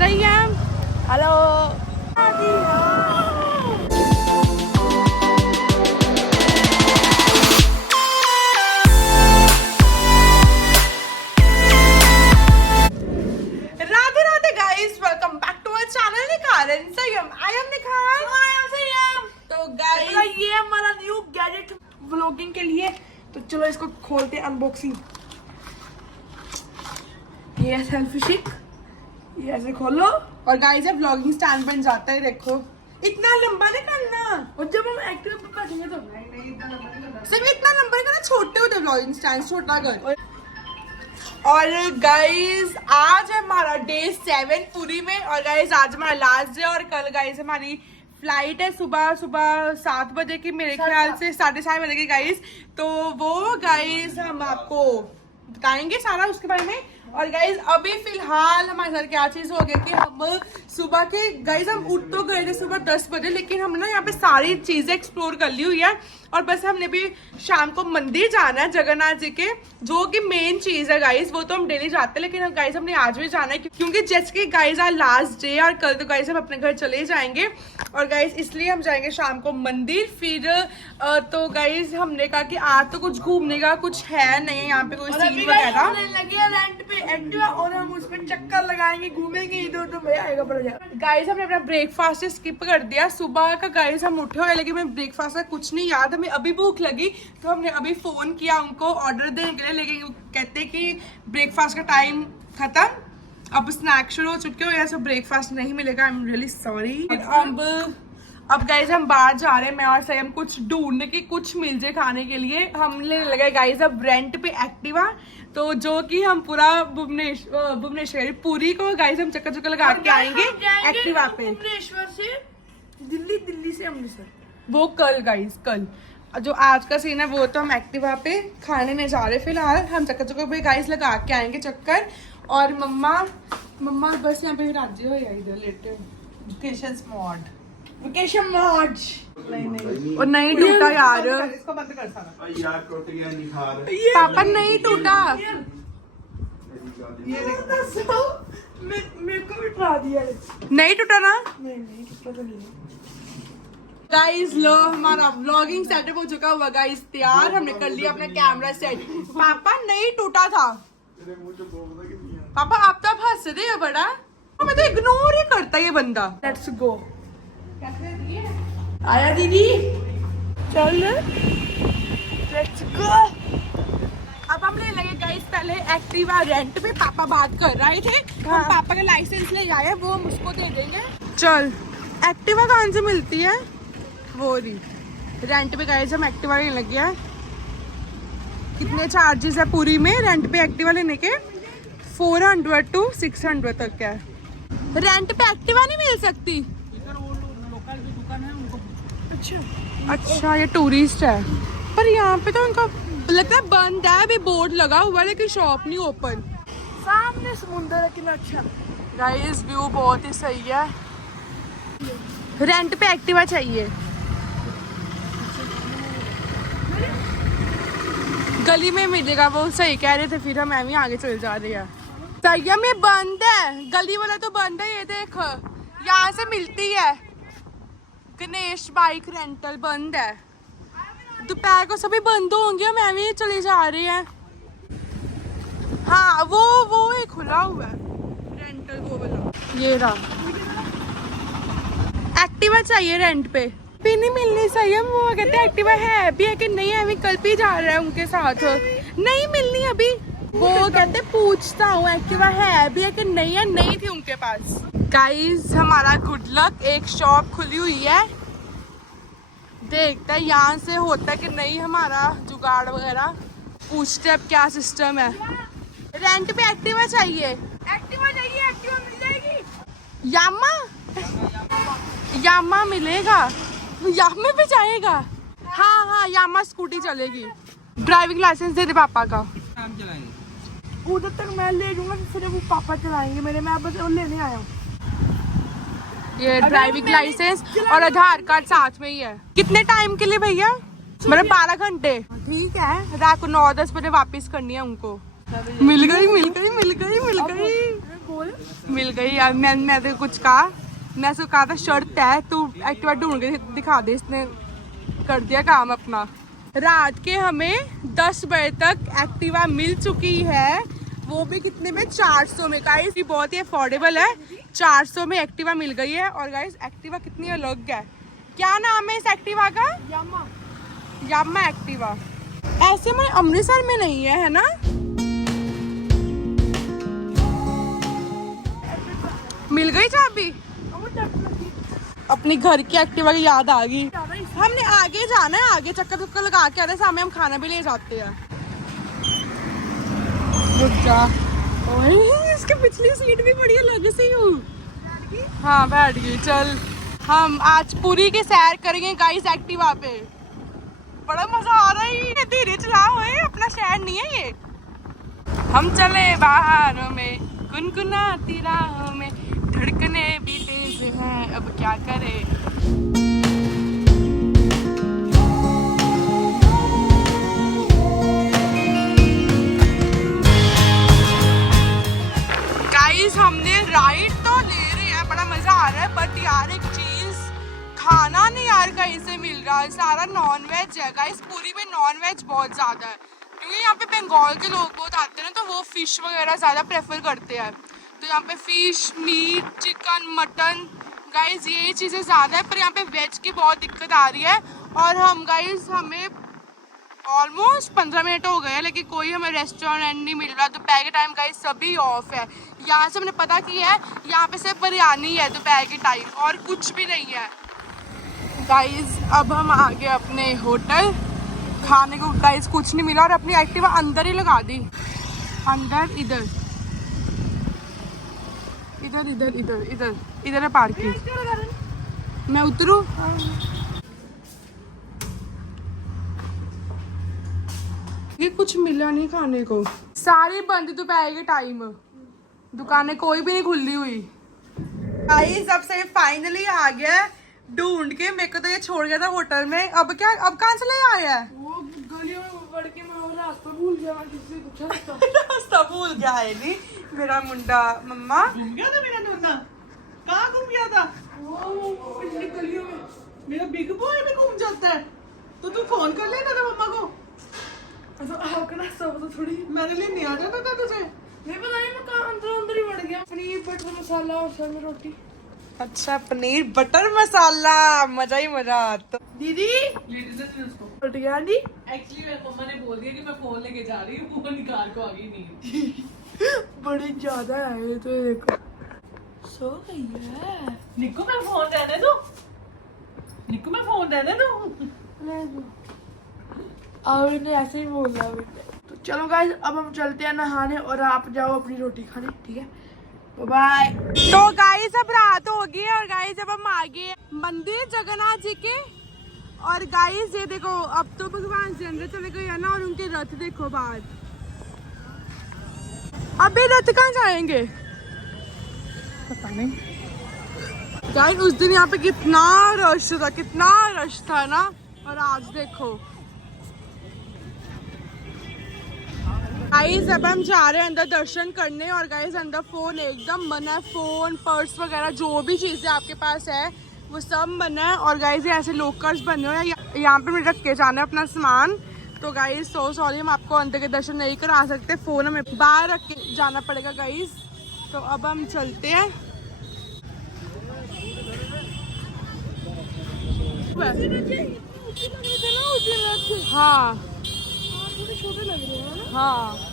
संयम hello. Radhe Radhe guys, welcome back to our channel Nikhar and Sanyam. I M निखार, I am संयम। तो गाइस ये हमारा न्यू गैजेट व्लॉगिंग के लिए, तो चलो इसको खोलते हैं अनबॉक्सिंग। ये है सेल्फी स्टिक, ये ऐसे खोलो और गाइस ये व्लॉगिंग स्टैंड बन जाता है। देखो इतना लंबा नहीं करना, और जब हम एक्टिव पे बैठेंगे तो नहीं इतना लंबा नहीं करना, सिर्फ इतना लंबा ही करना, छोटे होते व्लॉगिंग स्टैंड छोटा कर। और गाइस आज है हमारा डे 7 पुरी में, और गाइस आज हमारा लास्ट डे, और कल गाइस हमारी फ्लाइट है सुबह 7 बजे की, मेरे ख्याल से 7:30 बजे की गाइस। तो वो गाइस हम आपको बताएंगे सारा उसके बारे में। और गाइस अभी फिलहाल हमारे साथ क्या चीज हो गई कि हम सुबह के गाइस हम उठ तो गए थे सुबह 10 बजे, लेकिन हमने ना यहाँ पे सारी चीजें एक्सप्लोर कर ली हुई है, और बस हमने भी शाम को मंदिर जाना है जगन्नाथ जी के, जो कि मेन चीज है गाइस। वो तो हम डेली जाते हैं, लेकिन गाइस हमने आज भी जाना है क्योंकि जैसे कि गाइस आज लास्ट डे, और कल तो गाइस हम अपने घर चले जाएंगे, और गाइस इसलिए हम जाएंगे शाम को मंदिर। फिर तो गाइस हमने कहा कि आज तो कुछ घूमने का कुछ है नहीं यहाँ पे कोई सीन वगैरह रेंट पे एक्टिवा, और हम उस पर चक्कर लगाएंगे, घूमेंगे इधर उधर, मजा आएगा बड़ा। गाइस हमने अपना ब्रेकफास्ट स्किप कर दिया सुबह का। गाइस हम उठे हुए, लेकिन हमें ब्रेकफास्ट का कुछ नहीं याद, हमें अभी भूख लगी तो हमने अभी फोन किया उनको ऑर्डर देने के लिए, लेकिन वो कहते कि ब्रेकफास्ट का टाइम खत्म, अब स्नैक शुरू हो चुके हो, या सब ब्रेकफास्ट नहीं मिलेगा। I am really sorry. अब गाइस हम बाहर जा रहे हैं, मैं और संयम कुछ ढूंढने की कुछ मिल जाए खाने के लिए। हमने लगाए गाइस अब रेंट पे एक्टिवा, तो जो कि हम पूरा भुवनेश्वर पुरी को गाइस हम चक्कर चक्कर लगा के आएंगे एक्टिवा पे। भुवनेश्वर से दिल्ली, दिल्ली से अमृतसर, वो कल गाइस कल। जो आज का सीन है वो तो हम एक्टिवा पे खाने नहीं जा रहे, फिलहाल हम चक्कर चक्कर पे गाइस लगा के आएंगे चक्कर। और मम्मा बस यहाँ पे राजी हो या इधर लेटे वेकेशन मॉड नहीं और नहीं टूटा यार, इसको बंद कर सारा यार, टूट गया निखार पापा, नहीं टूटा। ये देखो मेरे को भी उठा दिया, नहीं टूटा ना, नहीं टूटा तो नहीं। गाइस लो हमारा व्लॉगिंग सेटअप हो चुका हुआ गाइस तैयार, हमने कर लिया अपना कैमरा सेट। पापा नहीं टूटा था, पापा आप तो हंस रहे हो बड़ा, मैं तो इग्नोर ही करता ये बंदा। Let's go. आया दीदी, चल लेट्स गो। अब हम ले लगे गाइस पहले एक्टिवा रेंट पे, पापा बात कर रहे थे, हम पापा का लाइसेंस ले आए, वो हम उसको दे देंगे। चल एक्टिवा कहाँ से मिलती है, वो रही रेंट पे गाइस हम एक्टिवा लेने लगे हैं। कितने चार्जेस है पूरी में रेंट पे एक्टिवा लेने के, 400 to 600 तक है। रेंट पे एक्टिवा नहीं मिल सकती, अच्छा ये टूरिस्ट है, पर यहाँ पे तो उनका लगता है बंद है, अभी बोर्ड लगा हुआ है लेकिन शॉप नहीं ओपन। सामने समुंदर है, कितना अच्छा गाइस, व्यू बहुत ही सही है। रेंट पे एक्टिवा चाहिए, गली में मिलेगा, वो सही कह रहे थे, फिर हम भी आगे चल जा रहे हैं। सही में बंद है, गली वाला तो बंद है, ये देख यहाँ से मिलती है। गणेश बाइक रेंटल बंद है, दोपहर को सभी बंद होंगे, हम भी चले जा रहे हैं। हाँ वो ही खुला हुआ है रेंटल, वो वाला ये रहा। एक्टिवा चाहिए रेंट पे, भी नहीं मिलनी सही है। वो कहते हैं एक्टिवा है भी है कि नहीं है, अभी कल भी जा रहा है उनके साथ, नहीं मिलनी अभी। वो कहते पूछता हूँ एक्टिवा है भी है कि नहीं है, नहीं थी उनके पास। गाइस हमारा गुड लक, एक शॉप खुली हुई है, देखते हैं यहाँ से होता है कि नहीं हमारा जुगाड़ वगैरह, पूछते अब क्या सिस्टम है। रेंट पे एक्टिवा चाहिए, एक्टिवा मिल जाएगी। यामा मिलेगा, यामा पे जाएगा। हाँ यामा स्कूटी चलेगी, ड्राइविंग लाइसेंस दे दे पापा का। उधर तक मैं ले लूंगा, फिर वो पापा चलाएंगे मेरे, मैं बस लेने आया हूँ। ये ड्राइविंग लाइसेंस और आधार कार्ड साथ में ही है। कितने टाइम के लिए भैया? मतलब 12 घंटे। ठीक है, रात को 9-10 बजे वापस करनी है उनको। मिल गई। मिल गई यार। मैं तो कुछ कहा, मैं उसको कहा था शर्त है तू एक्टिवा ढूंढ के दिखा दे, इसने कर दिया काम अपना। रात के हमें 10 बजे तक एक्टिवा मिल चुकी है, वो भी कितने में, 400 में। गाइस ये बहुत ही अफोर्डेबल है, 400 में एक्टिवा मिल गई है। और गाइस एक्टिवा कितनी अलग है, क्या नाम है इस एक्टिवा का? यामा एक्टिवा। ऐसे में अमृतसर में नहीं है ना? मिल गई चाबी, अपनी घर की एक्टिवा की याद आ गई। हमने आगे जाना है, आगे चक्कर चक्कर लगा के आते सामने, हम खाना भी ले जाते हैं। रुक जा, इसके पिछली सीट भी बड़ी अलग से हूँ। हाँ बैठ गई। चल हम आज पूरी की सैर करेंगे गाइस एक्टिवा पे, बड़ा मजा आ रहा है। धीरे चलाओ, अपना शहर नहीं है ये। हम चले बाहरों में, गुनगुनाती राहों में, धड़कने भी तेज हैं, अब क्या करें। गाइस हमने राइड तो ले रहे हैं, बड़ा मजा आ रहा है, बट यार एक चीज, खाना नहीं यार कहीं से मिल रहा है, सारा नॉन वेज है गाइस। पूरी में नॉन वेज बहुत ज्यादा है, क्योंकि यहाँ पे बंगाल के लोग बहुत आते हैं ना, तो वो फिश वगैरह ज्यादा प्रेफर करते हैं। तो यहाँ पे fish, meat, chicken, mutton guys ये चीज़ें ज़्यादा है, पर यहाँ पे वेज की बहुत दिक्कत आ रही है। और हम गाइस हमें ऑलमोस्ट 15 मिनट हो गए हैं, लेकिन कोई हमें रेस्टोरेंट नहीं मिल रहा। दोपहर के टाइम गाइस सभी ऑफ है। यहाँ से हमने पता किया है, यहाँ पे सिर्फ बिरयानी है दोपहर के टाइम, और कुछ भी नहीं है गाइस। अब हम आ गए अपने होटल, खाने को गाइस कुछ नहीं मिला, और अपनी एक्टिवा अंदर ही लगा दी, अंदर इधर इधर इधर इधर इधर इधर है पार्किंग। मैं उतरूं? ये कुछ मिला नहीं खाने को, सारी बंद दोपहर के टाइम, दुकानें कोई भी नहीं खुली हुई। गाइस अब से फाइनली आ गया ढूंढ के, मेरे को तो ये छोड़ गया था होटल में। अब क्या, अब कहाँ से ले आया है? वो गलियों में बढ़ के मैं रास्ता भूल गया, रास्ता भूल गया है नहीं मेरा मुंडा। मम्मा घूम गया था मेरा नोना, कहाँ घूम गया था? वो पिछली गलियों में। मेरा बिग बॉय भी घूम जाता है, तो तू फोन कर लेना था मम्मा को। आपका रास्ता तो थोड़ी मेरे लिए नहीं आ जाता था तुझे? नहीं पता नहीं, मैं कहाँ अंदर ही बढ़ गया। पनीर बटर मसाला और सर में रोटी। अच्छा पनीर बटर मसाला, मजा ही मजा। तो दीदी उठ गया जी। एक्चुअली मेरे मम्मा ने बोल दिया कि मैं फोन लेके जा रही हूँ, वो निकाल को आ गई नहीं। बड़े ज्यादा आए तो देखो, सो गई है। निक्कू मैं फोन रहने दो, निक्कू मैं फोन रहने दो। अब इन्हें ऐसे ही बोल रहा है। तो चलो गाइस अब हम चलते हैं नहाने, और आप जाओ अपनी रोटी खाने, ठीक है? बाय। तो गाइस अब रात हो गई है, और गाइस अब हम आ गए मंदिर जगन्नाथ जी के। और गाइस ये देखो, अब तो भगवान जी अंदर चले गए हैं ना, और उनके रथ देखो बाहर। अभी रथ कहाँ जाएंगे पता नहीं। गाइस उस दिन यहाँ पे कितना रश था ना, और आज देखो। गाइस अब हम जा रहे हैं अंदर दर्शन करने, और गाइस अंदर फोन एकदम मना है, फोन पर्स वगैरह जो भी चीजें आपके पास है वो सब मना है। और गाइस ये ऐसे लॉकर्स बने हुए हैं, यहाँ पे मैं रख के जाना है अपना सामान। तो गाइस सो सॉरी, हम आपको अंदर के दर्शन नहीं करा सकते, फोन हमें बाहर रख के जाना पड़ेगा गाइस। तो अब हम चलते हैं। हाँ छोटे लग रहे हैं। हाँ